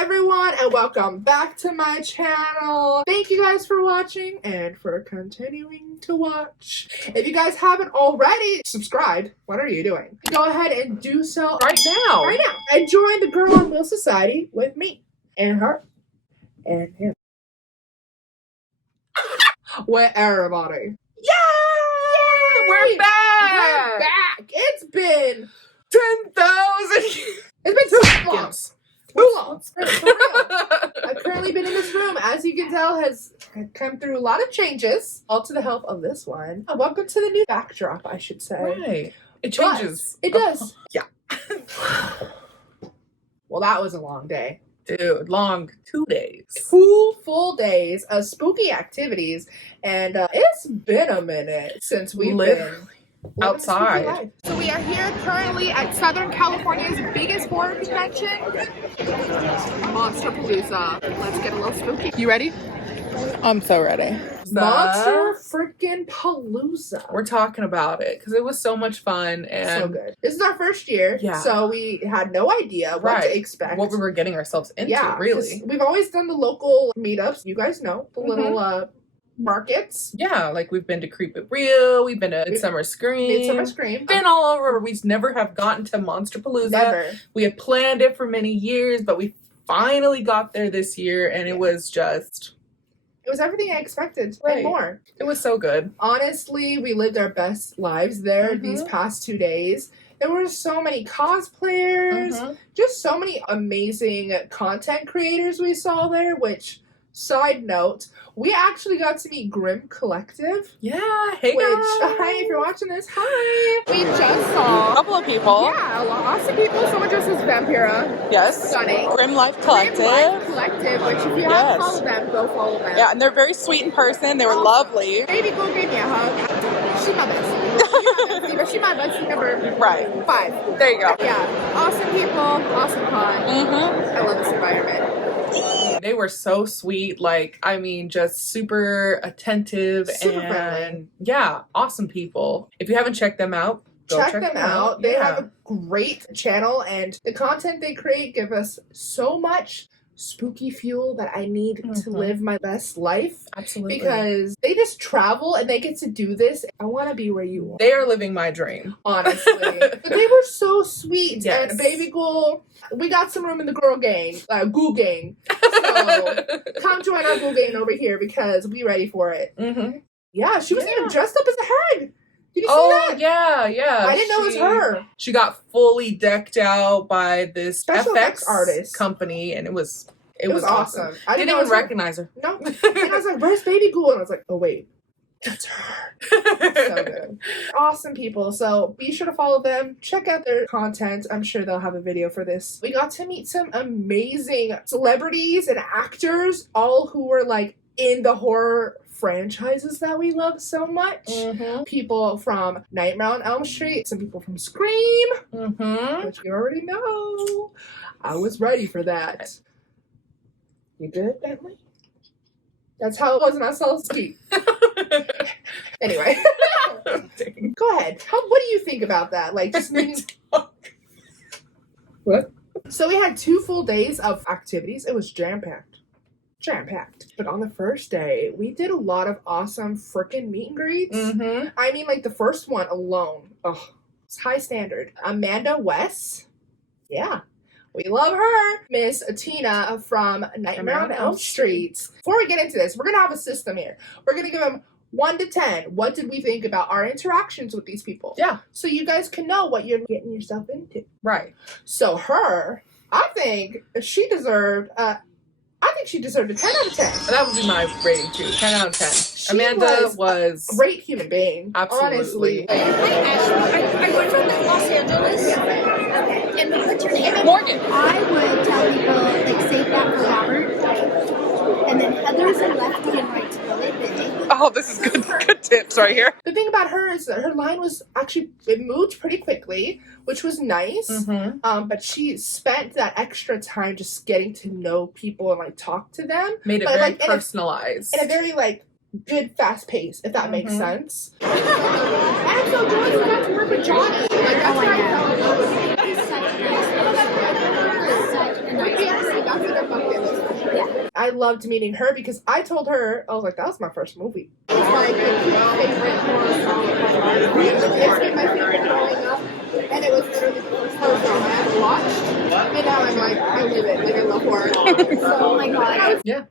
everyone, and welcome back to my channel. Thank you guys for watching and for continuing to watch. If you guys haven't already subscribed, what are you doing? Go ahead and do so right now. And join the Girl on Wheel Society with me and her and him. With everybody. Yay! We're back! We're back! It's been 10,000 years. It's been 2 months. 2 months. For real. I've currently been in this room, as you can tell, has come through a lot of changes, all to the help of this one. Welcome to the new backdrop, I should say. Right. It changes. It does. Yeah. Well, that was a long day. Dude, long 2 days. 2 full days of spooky activities, and it's been a minute since we've been outside. So we are here currently at Southern California's biggest horror convention, Monsterpalooza. Let's get a little spooky. You ready? I'm so ready. Monster freaking Palooza. We're talking about it because it was so much fun and so good. This is our first year, so we had no idea what to expect. What we were getting ourselves into, really. We've always done the local meetups. You guys know the little markets. Yeah, like we've been to Creep It Real, we've been to Midsummer Scream. Been all over. We've never have gotten to Monsterpalooza. Never. We had planned it for many years, but we finally got there this year, and it was just... It was everything I expected and more. It was so good. Honestly, we lived our best lives there these past 2 days. There were so many cosplayers, just so many amazing content creators we saw there, which, side note, we actually got to meet Grim Collective. Yeah, hey guys. Hi, if you're watching this, hi. We just saw a couple of people. Yeah, lots of people. Someone dressed as Vampira. Yes. Stunning. Grim Life Collective. Grim Life Collective, which if you haven't followed them, go follow them. Yeah, and they're very sweet in person. They were lovely. Baby girl gave me a hug. She's my bestie. But she's my bestie number 5. There you go. Yeah, awesome people, awesome con. I love this environment. They were so sweet, like, I mean, just super attentive super and friendly. Yeah, awesome people. If you haven't checked them out, go check them out. They have a great channel, and the content they create give us so much spooky fuel that I need to live my best life. Absolutely. Because they just travel and they get to do this. I want to be where you are. They are living my dream. Honestly. But they were so sweet. Yes. And Baby Ghoul, we got some room in the girl gang, Ghoul gang. So come join our Ghoul gang over here because we ready for it. Yeah, she was even dressed up as a hag. Did you see that? Yeah. I didn't know it was her. She got fully decked out by this special FX artist company, and it was awesome. I didn't even recognize her. No. And I was like, where's Baby Ghoul? And I was like, oh wait, that's her. So good. Awesome people. So be sure to follow them. Check out their content. I'm sure they'll have a video for this. We got to meet some amazing celebrities and actors, all who were like in the horror franchises that we love so much. People from Nightmare on Elm Street, some people from Scream, which you already know. I was ready for that. You good, Bentley? That's how it was when I saw Sweet. Anyway. Go ahead. What do you think about that? Like, just meeting... What? So we had 2 full days of activities. It was jam-packed. But on the first day, we did a lot of awesome freaking meet and greets. I mean, like the first one alone. Oh, it's high standard. Amanda West. Yeah. We love her. Miss Tina from Nightmare on Elm Street. Before we get into this, we're going to have a system here. We're going to give them 1 to 10. What did we think about our interactions with these people? Yeah. So you guys can know what you're getting yourself into. Right. So her, I think she deserved... I think she deserved a 10 out of 10. That would be my rating too. 10 out of 10. Amanda was a great human being. Absolutely. Honestly. Hi, Ashley. Are you from Los Angeles? Okay. And what's your name? Morgan. I would tell people, like, save that for Robert. And then Heather's and Lefty and Right to Billy Billy. Oh, this is good tips right here. The thing about her is that her line was actually, it moved pretty quickly, which was nice. But she spent that extra time just getting to know people and like talk to them. Made it very personalized. In a very like good fast pace, if that makes sense. I'm so glad we got to work with Johnny. Like, that's what I felt. I loved meeting her because I told her, I was like, that was my first movie. It was like the favorite horror song of my life. It's been my favorite growing up, and it was literally the first horror song I ever watched. And now I'm like, I live it. Like, I love horror. So, oh my god. Yeah,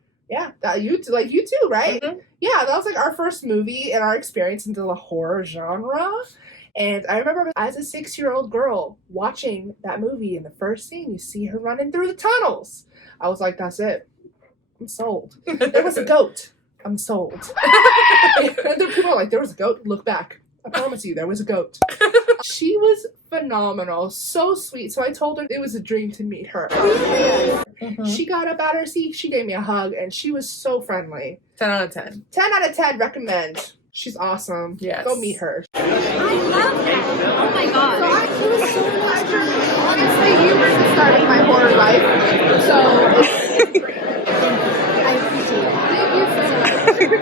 you too, right? Mm-hmm. Yeah, that was like our first movie and our experience into the horror genre. And I remember as a 6-year-old girl watching that movie, and the first scene, you see her running through the tunnels. I was like, that's it. I'm sold. There was a goat. I'm sold. And then people are like, there was a goat. Look back. I promise you, there was a goat. She was phenomenal. So sweet. So I told her it was a dream to meet her. Mm-hmm. She got up out of her seat. She gave me a hug, and she was so friendly. 10 out of 10. 10 out of 10. Recommend. She's awesome. Yes. Go meet her. I love that. Oh my god. It was so much. Honestly, you were the start of my horror life. So I appreciate it. Thank you so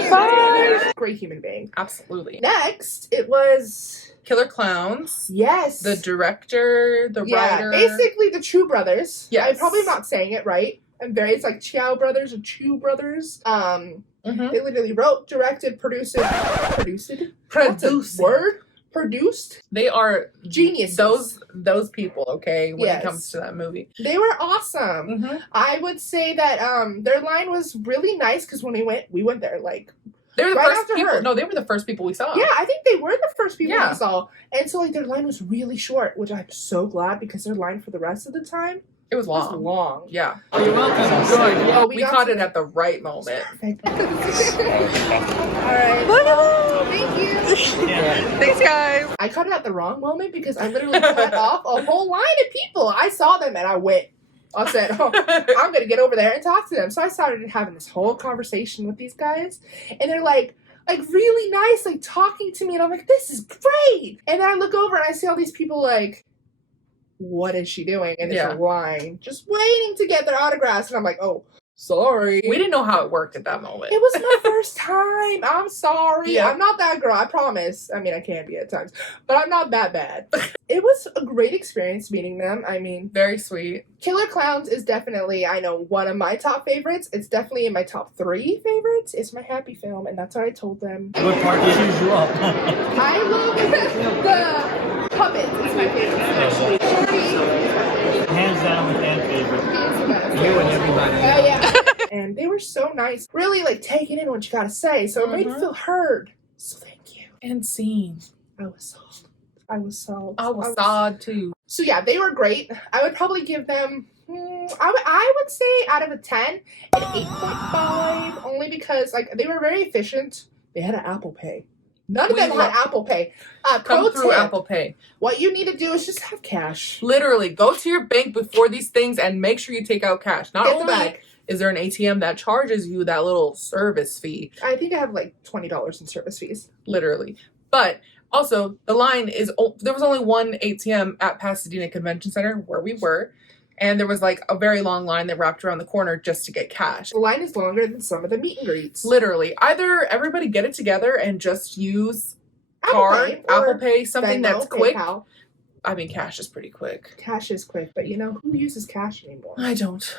much. bye. Great human being. Absolutely. Next, it was Killer Clowns. yes. The director, the writer. Basically the Chu brothers. Yes. I'm probably not saying it right. It's like Chow brothers or Chu brothers. Mm-hmm. They literally wrote, directed, produced. Produced. They are Geniuses. those people, okay, when Yes. it comes to that movie. They were awesome. Mm-hmm. I would say that their line was really nice because when we went there like They were the right first after people. her. No, they were the first people we saw. yeah, I think they were the first people Yeah. we saw, and so like their line was really short, which I'm so glad because their line for the rest of the time It was was long. long. Yeah. You're welcome. Good. Well, We caught it at the right moment. Perfect. All right. Well, thank you. Thanks, guys. I cut it at the wrong moment because I literally cut off a whole line of people. I saw them and I went. I said, oh, I'm going to get over there and talk to them. So I started having this whole conversation with these guys. And they're like really nice, like talking to me. And I'm like, this is great. And then I look over and I see all these people like, what is she doing? And it's Yeah. a line, just waiting to get their autographs. And I'm like, oh, sorry. We didn't know how it worked at that moment. It was my first time. I'm sorry. Yeah. I'm not that girl. I promise. I mean, I can be at times, but I'm not that bad. It was a great experience meeting them. I mean, Very sweet. Killer Clowns is definitely, I know, one of my top favorites. It's definitely in my top 3 favorites. It's my happy film, and that's what I told them. What part did you show up? I love the puppets. It's my favorite. Especially Shorty is my favorite. Hands down, fan favorite. He's the best. You and everybody. Yeah. And they were so nice. Really, like, taking in what you gotta say. So it made me feel heard. So thank you. And scene. I was sold. I was sad too. So yeah, they were great. I would probably give them, I would say out of a 10, an 8.5, only because like they were very efficient. They had an Apple Pay. None of them had Apple Pay. Come Pro through tip, Apple Pay. what you need to do is just have cash. Literally, go to your bank before these things and make sure you take out cash. Not Get the only bag. is there an ATM that charges you that little service fee, I think I have like $20 in service fees. literally, but also the line is there was only one ATM at Pasadena Convention Center where we were, and there was like a very long line that wrapped around the corner just to get cash. The line is longer than some of the meet and greets. Literally, either everybody get it together and just use Apple card, Pay or Apple Pay, something Venmo, that's quick. PayPal. I mean, cash is pretty quick. Cash is quick, but you know, who uses cash anymore? I don't.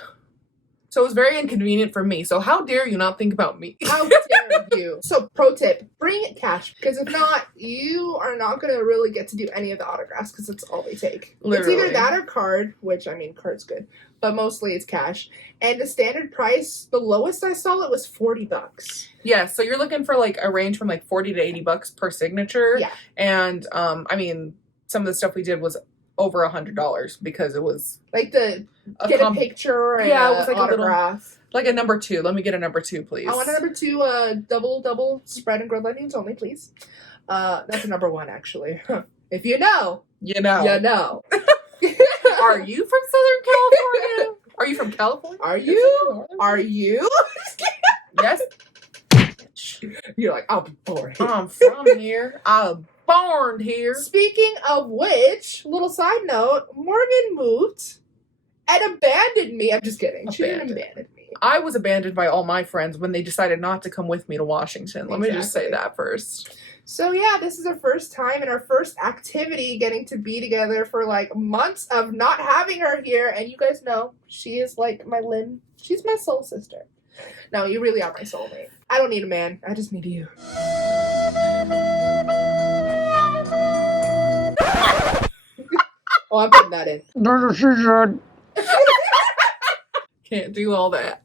So it was very inconvenient for me. So how dare you not think about me? How dare you? So, pro tip, bring cash. Because if not, you are not going to really get to do any of the autographs because that's all they take. Literally. It's either that or card, which, I mean, card's good. But mostly it's cash. And the standard price, the lowest I saw it was $40. Yeah, so you're looking for like a range from like $40 to $80 per signature. Yeah. And I mean, some of the stuff we did was over $100 because it was Like the get a picture and yeah, it was like autograph. like a number 2. Let me get a number 2, please. I want a number 2, double spread and grilled onions only, please. That's a number 1, actually. If you know, You know. you know. Are you from Southern California? Are you from California? Are you? Are you? Yes. You're like, I'll be bored here. I'm from here. I was born here. Speaking of which, little side note, Morgan moved and abandoned me. I'm just kidding. She didn't Abandoned. abandon me. I was abandoned by all my friends when they decided not to come with me to Washington. Let me just say that first. So yeah, this is our first time and our first activity getting to be together for like months of not having her here. And you guys know she is like my limb. She's my soul sister. No, you really are my soulmate. I don't need a man. I just need you. Oh, I'm putting that in. Can't do all that.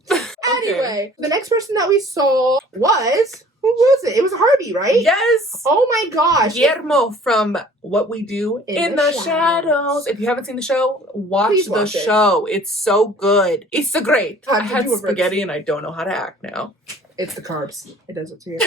Anyway, the next person that we saw was, who was it? It was Harvey, right? Yes. Oh my gosh. Guillermo from What We Do in the Shadows. If you haven't seen the show, watch Please the watch it. show. It's so good. It's so great. God, I did had you ever- spaghetti and I don't know how to act now. It's the carbs. It does it to you.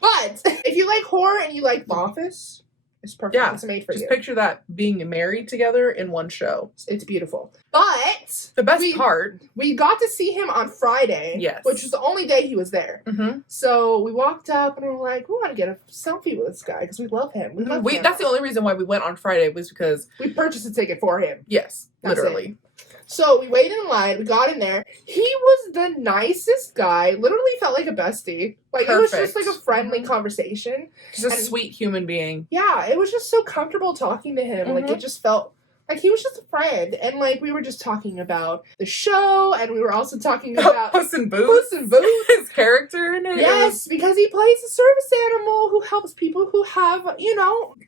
But if you like horror and you like The Office, it's perfect. Yeah, It's made for Just you. picture that being married together in one show. It's beautiful. But The best part. we got to see him on Friday. Yes. Which was the only day he was there. Mm-hmm. So we walked up and we were like, we want to get a selfie with this guy because we love him. We love him. That's the only reason why we went on Friday was because, We purchased a ticket for him. yes, That's literally. So we waited in line. We got in there. He was the nicest guy. Literally felt like a bestie. Like it was just Perfect. like a friendly Mhm. conversation. Just a And- sweet human being. Yeah, it was just so comfortable talking to him. Like Mhm. it just felt like he was just a friend. And like we were just talking about the show, and we were also talking about Puss in Boots. Puss in Boots. His character in it. Yes, because he plays a service animal who helps people who have,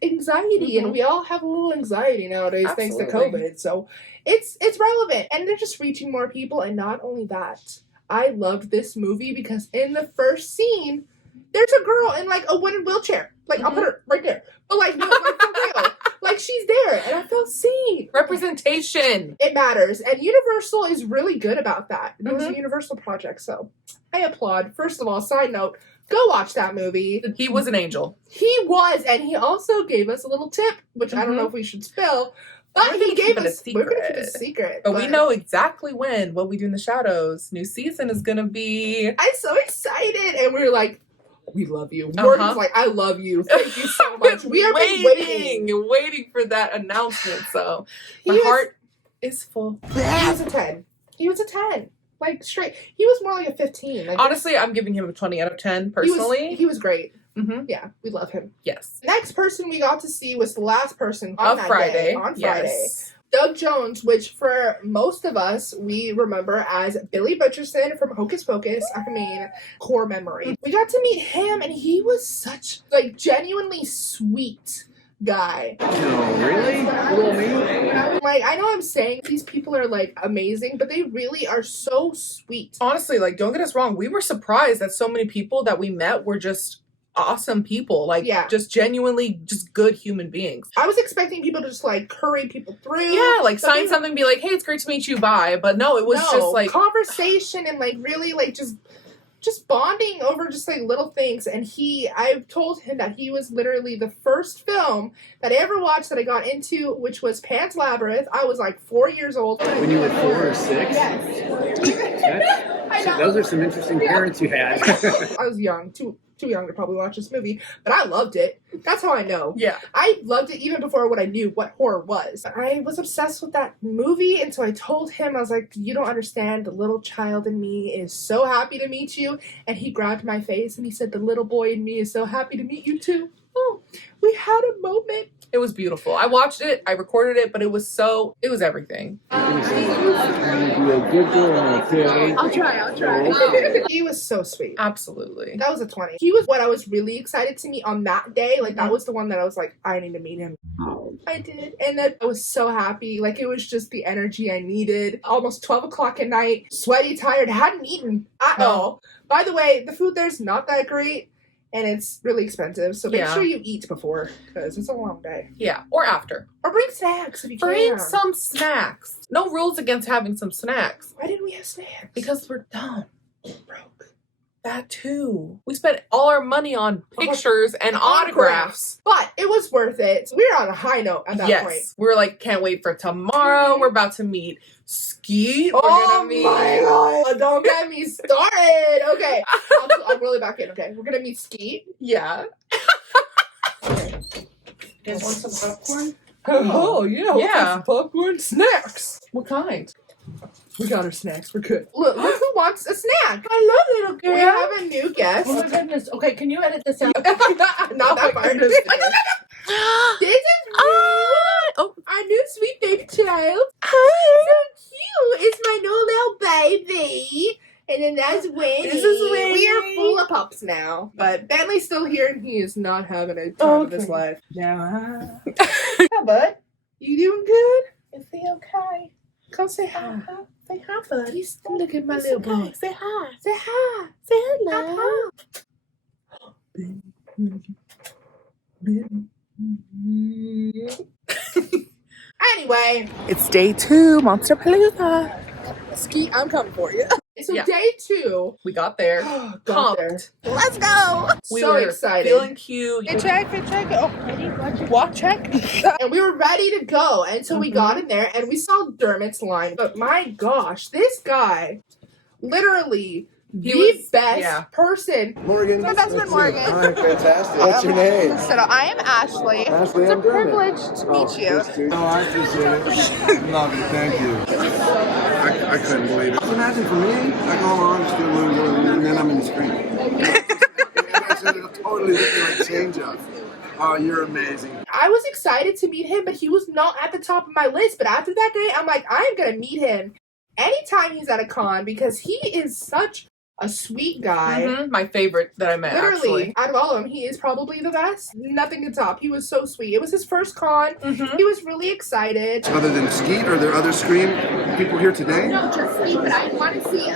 anxiety, and Mhm. we all have a little anxiety nowadays thanks to Absolutely. COVID. So it's relevant, and they're just reaching more people. And not only that, I loved this movie because in the first scene, there's a girl in like a wooden wheelchair. Like I'll put her right there, but like no, like for real, like she's there, and I felt seen. Representation. It matters, and Universal is really good about that. It was a Mhm. Universal project, so I applaud. First of all, side note, go watch that movie. He was an angel. He was, and he also gave us a little tip, which I don't know if we should spill, but We're he gonna gave keep it a us. We're gonna keep it a secret. secret, But we know exactly when What We Do in the Shadows new season is gonna be. I'm so excited, and we were like, "We love you." Morgan's like, "I love you. Thank you so much." We are waiting for that announcement. So my heart is full. He was a 10. He was a 10. Like straight. He was more like a 15. Like, Honestly, I'm giving him a 20 out of 10 personally. he was great. Mm-hmm. Yeah, we love him. Yes. Next person we got to see was the last person on that Friday. day, on Friday. Yes. Doug Jones, which for most of us, we remember as Billy Butcherson from Hocus Pocus. I mean, core memory. We got to meet him, and he was such, like, genuinely sweet guy. No, really? Little me? Like, I know I'm saying these people are, like, amazing, but they really are so sweet. Honestly, like, don't get us wrong. We were surprised that so many people that we met were just awesome people. Like, Yeah. just genuinely just good human beings. I was expecting people to just, like, hurry people through. Yeah, like, but sign they- something, be like, hey, it's great to meet you, bye. But no, it was just, like, conversation and, like, really, like, just bonding over just like little things. And I told him that he was literally the first film that I ever watched that I got into, which was Pan's Labyrinth. I was like 4 years old. When you were 4 or 6? Yes. I know. Those are some interesting parents you had. I was young, too young to probably watch this movie, but I loved it. That's how I know. yeah. I loved it even before what I knew what horror was. I was obsessed with that movie, and so I told him, I was like, you don't understand, the little child in me is so happy to meet you. And he grabbed my face and he said, the little boy in me is so happy to meet you too. Oh, we had a moment. It was beautiful. I watched it, I recorded it, but it was everything. You a good girl, okay? I'll try. He was so sweet. Absolutely. That was a 20. He was what I was really excited to meet on that day. Like, that was the one that I was like, I need to meet him. I did. And then I was so happy. Like, it was just the energy I needed. Almost 12 o'clock at night, sweaty, tired, hadn't eaten at No. all. By the way, the food there's not that great, and it's really expensive. So make Yeah. sure you eat before, because it's a long day. Yeah. Or after. Or bring snacks if you Bring can. some snacks. No rules against having some snacks. Why didn't we have snacks? Because we're dumb. broke. That too. We spent all our money on pictures and autographs. But it was worth it. So we were on a high note at that Yes. point. We were like, can't wait for tomorrow. We're about to meet Skeet. We're Oh gonna meet my god! Don't get me started. Okay, I'll really back in. Okay, we're gonna meet Skeet. Yeah. Okay. You guys want some popcorn? Oh, yeah. Yeah. Popcorn snacks. What kind? We got our snacks. We're good. Look who wants a snack. I love little girl. We have a new guest. Oh my goodness. Okay, can you edit this out? Not that part. This is our new sweet baby child. So cute. It's my new little baby. And then that's Winnie. This is Winnie. We are full of pups now. But Bentley's still here and he is not having a time of his life. Yeah. Hi, bud. You doing good? Is he okay? Come say hi. Say hi, buddy. Look at my little boy. Say hi. Say hi. Say hello. Anyway, It's day 2, Monster Palooza. Ski, I'm coming for you. So Yeah. day 2, We got there. got there. Pumped. Let's go. We So were excited. feeling cute. Fit check. Oh, walk check. And we were ready to go until we got in there and we saw Dermot's line. But my gosh, this guy, literally He the was- best yeah. person. Morgan. My best friend Morgan. All right, fantastic. What's your name? So I am Ashley. Ashley, It's a I'm Dermot. privilege to meet you. Oh, I appreciate it. Love you. Thank you. I couldn't believe it. Just imagine for me, I go along, just do a little, and then I'm in the screen. It's a totally different change up. Oh, you're amazing. I was excited to meet him, but he was not at the top of my list. But after that day, I'm like, I am going to meet him anytime he's at a con because he is such a sweet guy. Mhm, my favorite that I met, Literally, actually. out of all of them, he is probably the best. Nothing can top. He was so sweet. It was his first con. Mhm. He was really excited. Other than Skeet, are there other Scream people here today? No, just Steve, but I want to see,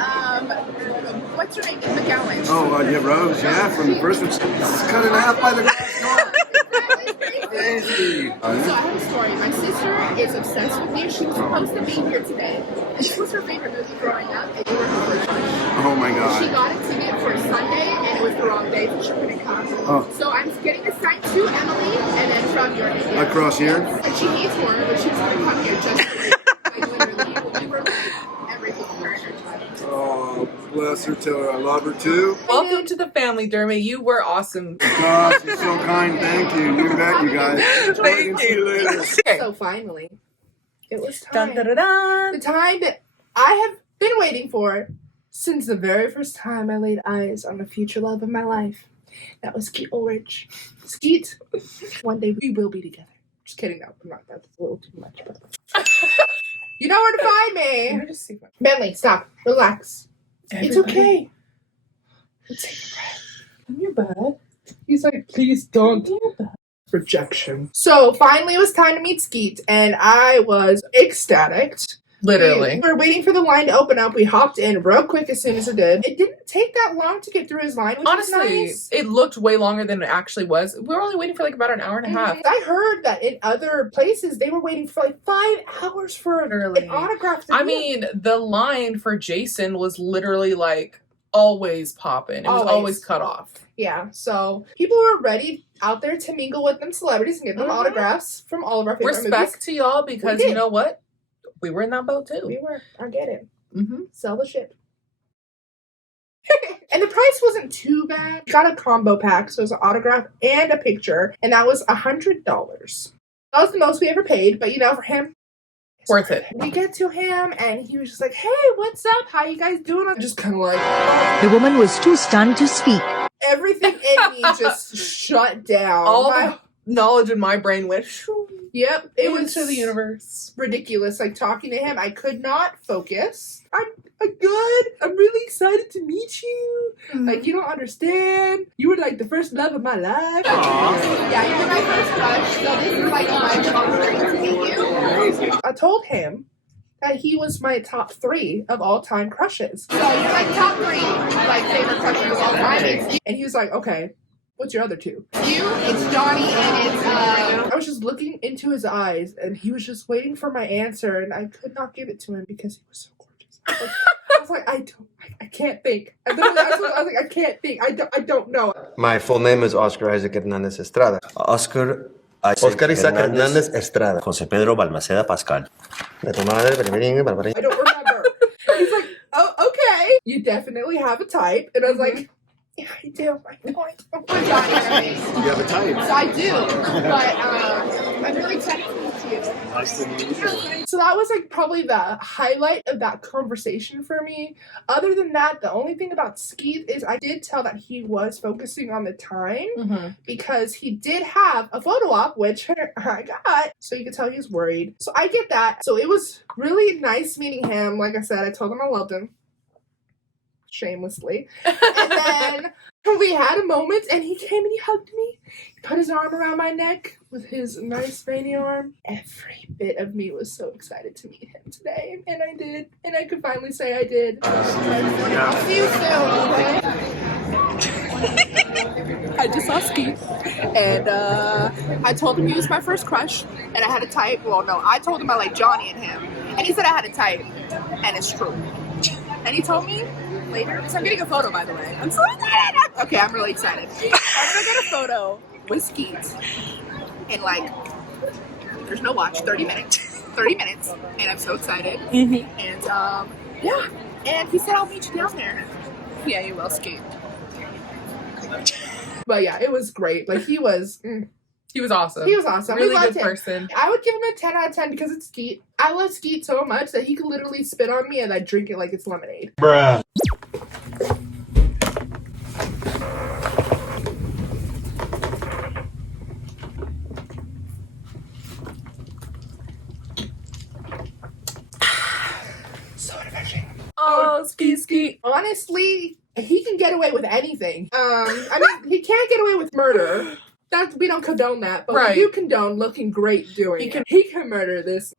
what's her name? McGowan. Oh, yeah, Rose, yeah, from the first one. It's cut in half by the glass door. Crazy. So I have a story. My sister is obsessed with you. She was supposed to be here today. This was her favorite movie growing up, and you were her first one. Oh my She God. got a ticket for Sunday, and it was the wrong day, so she couldn't come. Oh. So I'm getting assigned to Emily, and then from your name. Across here? And she hates horror, but she was going to come here just for me. Like, literally, we were like everything for her. Oh, bless her, tell her I love her too. Welcome to the family, Dermot. You were awesome. Gosh, you're so kind. Thank you. You bet, you guys. Thank See you later. So finally, it was Dun, time. dun, dun, dun. The time that I have been waiting for since the very first time I laid eyes on the future love of my life. That was Skeet Ulrich. Skeet, one day we will be together. Just kidding, no, I'm not. That's a little too much. But you know where to find me. Where does he- Bentley, stop. Relax. It's Everybody- okay. Take a breath. In your bed. He's like, please don't. Rejection. So finally it was time to meet Skeet, and I was ecstatic. Literally. We were waiting for the line to open up. We hopped in real quick as soon as it did. It didn't take that long to get through his line, which Honestly, was nice. it looked way longer than it actually was. We were only waiting for like about an hour and a half. I heard that in other places they were waiting for like 5 hours for Literally. an autograph. I mean, the line for Jason was literally like always popping. It was Always. always cut off. yeah. So people were ready out there to mingle with them celebrities and get them Mhm. autographs from all of our favorite Respect to y'all because We you did. know what? We were in that boat too. movies. We were. I get it. Mm-hmm. Sell the ship. And the price wasn't too bad. Got a combo pack, so it was an autograph and a picture, and that was $100. That was the most we ever paid, but you know, for him, it's Worth it. We get to him, and he was just like, "Hey, what's up? How you guys doing?" I'm just kind of like, The woman was too stunned to speak. everything in me just shut down. All My- the knowledge in my brain went shoo, Yep, it was into the universe. ridiculous. Like talking to him, I could not focus. I'm good. I'm really excited to meet you. Like you don't understand. You were like the first love of my life. Yeah, you were my first crush. So this is like my opportunity to meet you. I told him that he was my top 3 of all time crushes. So you're like top 3 like favorite crushes of all time. And he was like, okay. What's your other 2? You, it's Johnny, and it's I was just looking into his eyes, and he was just waiting for my answer, and I could not give it to him because he was so gorgeous. I was like, I can't think. I was like, I can't think. I don't know. My full name is Oscar Isaac Hernandez Estrada. Oscar Isaac Hernandez Estrada. José Pedro Balmaceda Pascal. De tu madre, Barbarín. I don't remember. He's like, oh, okay. You definitely have a type. And I was like, Yeah, I do. I know I do. I'm Johnny. You have a type. I do, but I'm really excited to meet you. Nice to meet you. So that was like probably the highlight of that conversation for me. Other than that, the only thing about Skeet is I did tell that he was focusing on the time because he did have a photo op, which I got. So you could tell he was worried. So I get that. So it was really nice meeting him. Like I said, I told him I loved him. Shamelessly. And then we had a moment and he came and he hugged me. He put his arm around my neck with his nice veiny arm. Every bit of me was so excited to meet him today. And I did. And I could finally say I did. I'll see you soon, okay? I just saw Skeet. And I told him he was my first crush. And I had a type. Well, no, I told him I like Johnny and him. And he said I had a type. And it's true. And he told me later, because I'm getting a photo, by the way. I'm so excited. Okay, I'm really excited. I'm gonna get a photo with Skeet in like, there's no watch, 30 minutes. 30 minutes, and I'm so excited. And yeah, and he said I'll meet you down there. Yeah, you will, Skeet. But yeah, it was great. Like he was awesome. He was awesome. Really We loved good him. person. I would give him a 10 out of 10 because it's Skeet. I love Skeet so much that he could literally spit on me and I'd drink it like it's lemonade. Bruh. So refreshing. Oh, Skeet. Honestly, he can get away with anything. I mean, he can't get away with murder. We don't condone that, but Right. we do condone looking great doing it. He can murder this.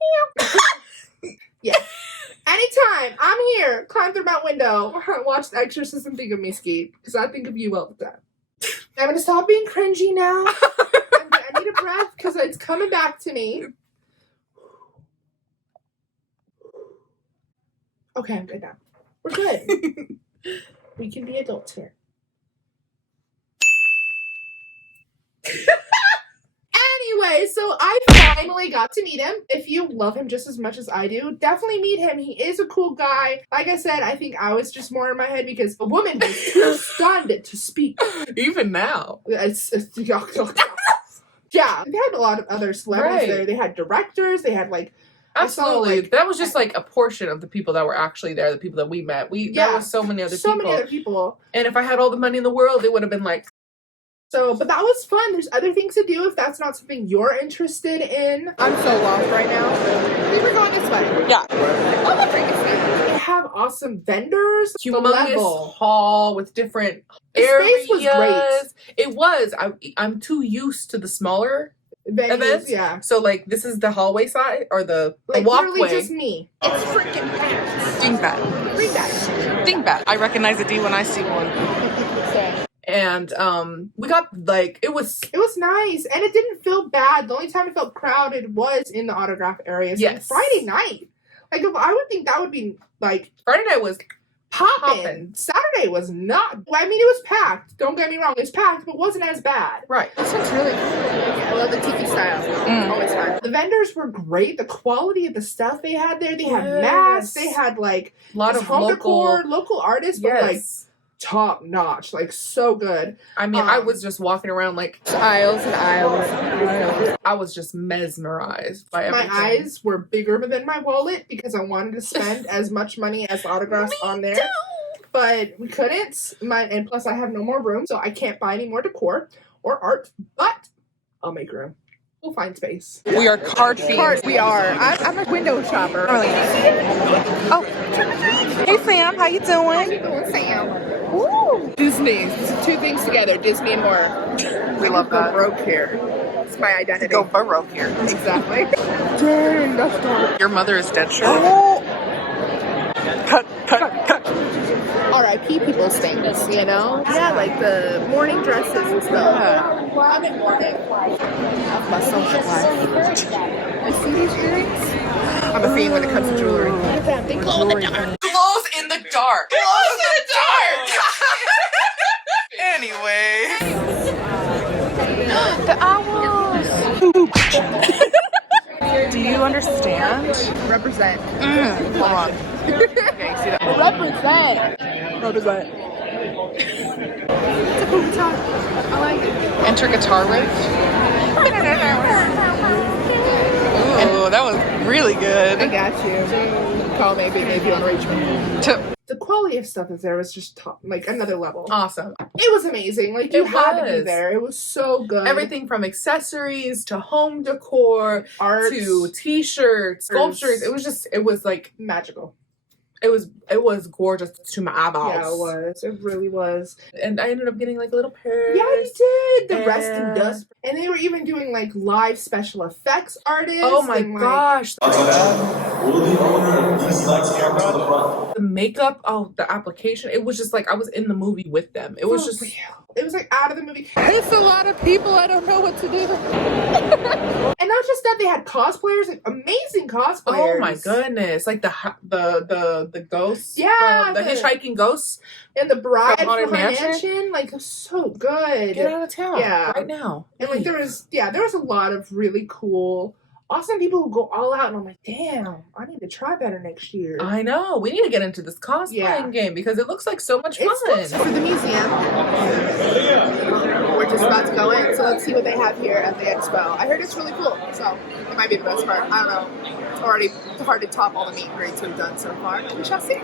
Yeah. Anytime I'm here, climb through my window, watch The Exorcist and think of me, Skeet, because I think of you all the time. I'm gonna stop being cringy now. I need a breath because it's coming back to me. Okay, I'm good now. We're good. We can be adults here. Anyway, so I finally got to meet him. If you love him just as much as I do, definitely meet him. He is a cool guy. Like I said, I think I was just more in my head because a woman was too stunned to speak. Even now. Yeah, they had a lot of other celebrities there. They had directors. They had like Absolutely. like, that was just like a portion of the people that were actually there, the people that we met. There was so many other people. And if I had all the money in the world, it would have been like. So, but that was fun. There's other things to do if that's not something you're interested in. I'm so lost right now. We were going this way. Yeah. They have awesome vendors. Humongous hall with different areas. Space was great. It was. I'm too used to the smaller Venues, events. yeah. So like this is the hallway side or the literally walkway. just me. It's freaking packed. Dingbat. Bring that. Dingbat. I recognize a D when I see one. And we got like it was nice and it didn't feel bad. The only time it felt crowded was in the autograph areas. Yes. And Friday night. Like I would think that would be like Friday night was popping. Saturday was not. I mean, it was packed. Don't get me wrong, it was packed, but it wasn't as bad. Right. This one's really cool. I love the tiki style. Always fun. The vendors were great. The quality of the stuff they had there. They had masks. They had like a lot of home decor, local artists, but like top notch, like so good. I mean, I was just walking around like aisles and aisles. I was just mesmerized by everything. My eyes were bigger than my wallet because I wanted to spend as much money as autographs on there. But we couldn't. And plus I have no more room, so I can't buy any more decor or art, but I'll make room. We'll find space. We are card fiends. We are. I'm a window shopper. Oh. Hey Sam, how you doing? Sam. Ooh. Disney. These are two things together, Disney and horror. We love that. Go broke here. It's my identity. Go baroque here. Exactly. Dang, that's dark. Your mother is dead, sure. Oh. Cut. R.I.P. people's things, you know? Yeah, like the morning dresses and stuff. I'm in mourning. My social life. I see these earrings. I'm a fiend when it comes to jewelry. Look at them. They glow in the dark. Glows in the dark. Glows in the dark! Anyway. The owls. Do you understand? Represent. Hold on. Okay, see that? Represent. It's a cool guitar. I like it. Enter guitar riff. Ooh, that was really I good. got you. Call maybe you want to reach me. The quality of stuff that's there was just top, like another level. Awesome. It was amazing. Like you It had to be was. there. It was so good. Everything from accessories to home decor art to t-shirts, sculptures. It was like magical. it was gorgeous to my eyeballs. Yeah, it was. It really was. And I ended up getting like a little purse. Yeah, you did. The rest and- and dust. And they were even doing like live special effects artists. Oh my and, like, gosh. The makeup, the application. It was just like I was in the movie with them. It was for just real. It was like out of the movie. It's a lot of people. I don't know what to do. And not just that, they had cosplayers, like amazing cosplayers. oh my goodness. Like the ghosts. Yeah, from the the- hitchhiking ghosts. And the bride From from Haunted Haunted Mansion? Mansion, like so good. Get out of town. Yeah. Right now. And like there was a lot of really cool, awesome people who go all out, and I'm like, damn, I need to try better next year. I know. We need to get into this cosplaying Yeah. game because it looks like so much It's fun. for the museum. We're just about to go in, so let's see what they have here at the expo. I heard it's really cool, so it might be the best part. I don't know. It's already hard to top all the meet and greets we've done so far. We shall see.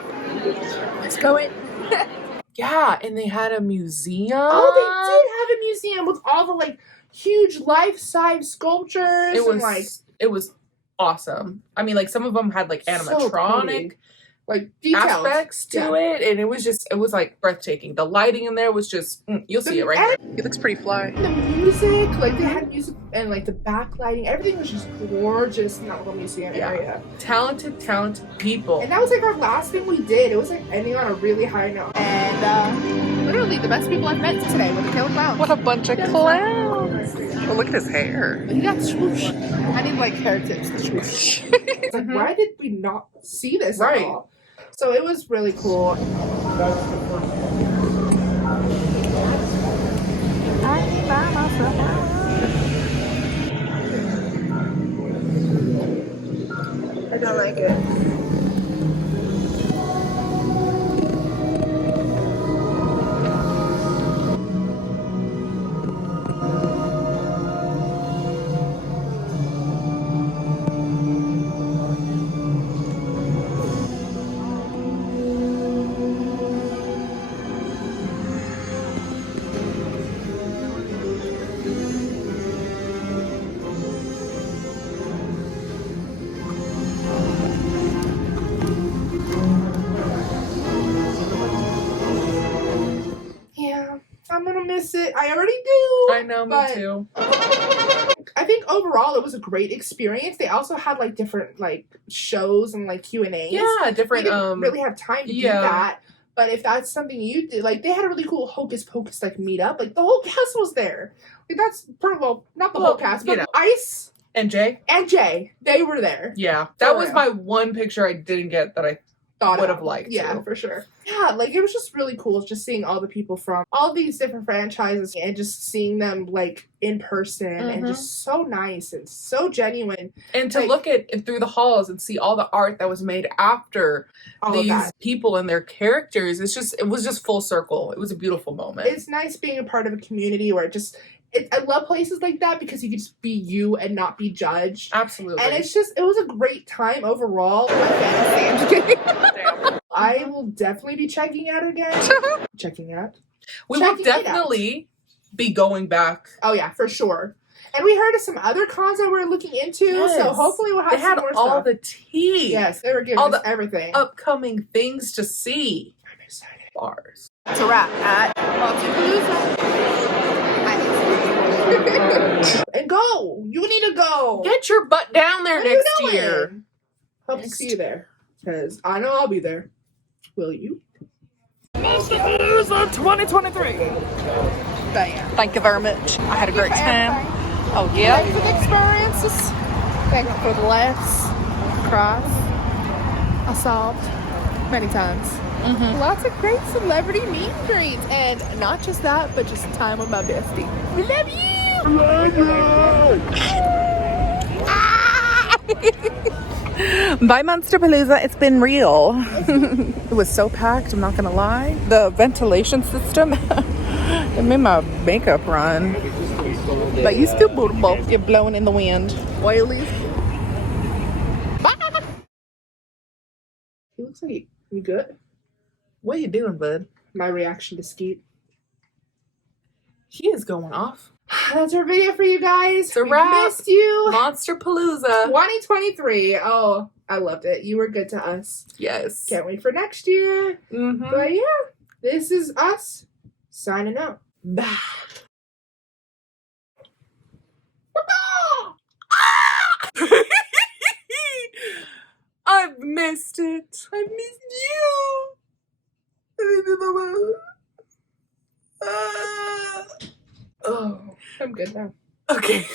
Let's go in. Yeah, and they had a museum. Oh, they did have a museum with all the like huge life-size sculptures. It and, like it was awesome. I mean, like some of them had like So animatronic pretty. Like details. aspects to Yeah. it, and it was like breathtaking. The lighting in there was just you'll see it right there. It looks pretty fly. The music, like they had music and like the backlighting, everything was just gorgeous in that little museum Yeah. area. Talented people. And that was like our last thing we did. It was like ending on a really high note. And literally the best people I've met today with the Killer Clown. What a bunch of clowns! Oh, look at his hair. He got swoosh. I need like hair tips to swoosh. It's like, why did we not see this Right. at all? So it was really cool. I don't like it. Yeah, I'm gonna miss it. I already do. I know, me but too. I think overall it was a great experience. They also had like different like shows and like Q&As. Yeah, We different. didn't really have time to yeah. do that. But if that's something you did, like they had a really cool Hocus Pocus like meetup. Like the whole cast was there. Like that's not the whole cast, but you know. Ice And Jay. and Jay, they were there. Yeah, that For was real. my one picture I didn't get that I Thought would out. have liked. Yeah, to. for sure. Yeah, like it was just really cool just seeing all the people from all these different franchises and just seeing them like in person and just so nice and so genuine. And to like- look at it through the halls and see all the art that was made after All of these that. people and their characters, it was just full circle. It was a beautiful moment. It's nice being a part of a community where I love places like that because you can just be you and not be judged. Absolutely. And it was a great time overall. My fantasy, I'm just kidding. I will definitely be checking out again. Checking out? we will checking it out. definitely be going back. Oh yeah, for sure. And we heard of some other cons that we're looking into, so Yes. hopefully we'll have They some had more all stuff. the tea. Yes, they were giving all us the everything. upcoming things to see. I'm excited. Bars. It's a wrap at Multipalooza. And go! You need to go! Get your butt down there What are you next doing? year. Hope to see you there. Because I know I'll be there. Will you? Multipalooza 2023. Bam. Thank you very much. I had a great time. Oh Thank yeah. you for the experiences. Thank you for the laughs, cries. I sobbed many times. Lots of great celebrity meet and greets. And not just that, but just time with my bestie. We love you! Bye, Monsterpalooza. It's been real. It was so packed, I'm not gonna lie. The ventilation system, it made my makeup run. But you still beautiful. You're blowing in the wind. Oily. He looks like you good. What are you doing, bud? My reaction to Skeet. He is going off. That's our video for you guys. It's a We wrap. missed you. Monsterpalooza. 2023. Oh, I loved it. You were good to us. Yes. Can't wait for next year. Mm-hmm. But yeah, this is us signing out. Bye. I've missed it. I've missed you. Oh, I'm good now. Okay.